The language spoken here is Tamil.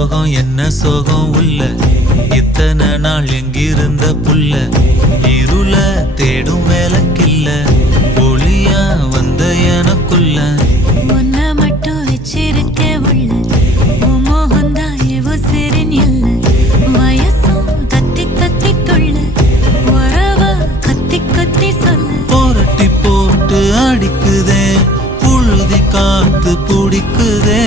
சோகம் என்ன சோகம் உள்ள இத்தனை நாள் எங்கிருந்த புல்ல இருள தேடும் வேலைக்கில்ல ஒளியா வந்த எனக்குள்ள உன்னை மட்டும் வச்சிருக்க உள்ள உன் மோகந்தான் எவோ சிறின் இல்ல வயசும் கத்தி கத்தி கொள்ள உறவ கத்தி கத்தி சொல்ல போரட்டி போட்டு அடிக்குதே புழுதி காத்து பிடிக்குதே